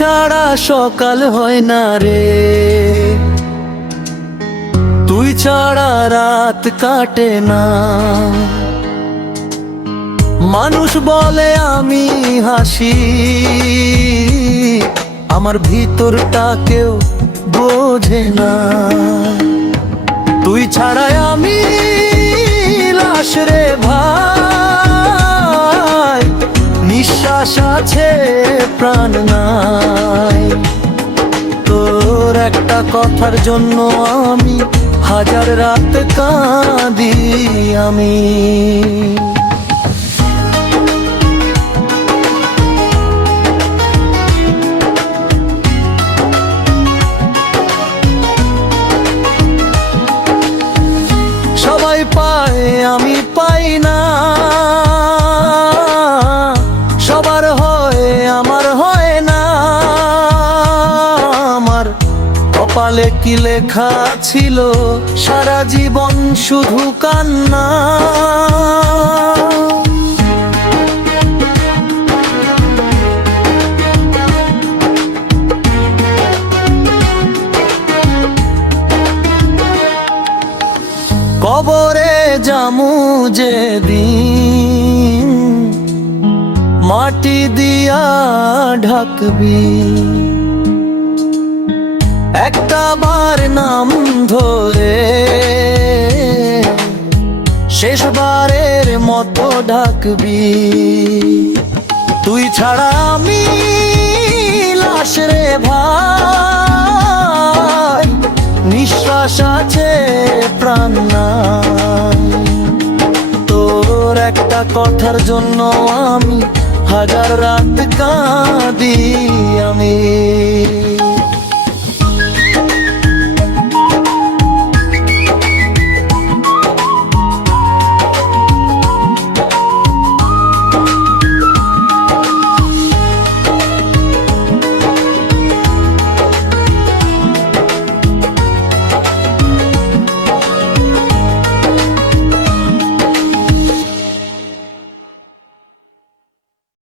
ছাড়া সকাল হয় না রে, তুই ছাড়া রাত কাটে না। মানুষ বলে আমি হাসি, আমার ভিতরটা কেউ বোঝে না। তুই ছাড়াই আমি লাশ রে ভাই, নিঃশ্বাস আছে প্রাণ নাই। তোর একটা কথার জন্য আমি হাজার রাত কাঁদি আমি। সবাই পায় আমি পাই না, সবার হয় আমার হয় না। আমার কপালে কি লেখা ছিল সারা জীবন শুধু কান্না। কবরে জামু যেদিন, মাটি দিয়া ঢাকবি। একটা বার নাম ধরে শেষবারের মতো ডাকবি। তুই ছাড়া আমি লাশ রে ভাই, নিঃশ্বাস আছে প্রাণ নাই। তোর একটা কথার জন্য আমি হাজার রাত কাঁদি আমি।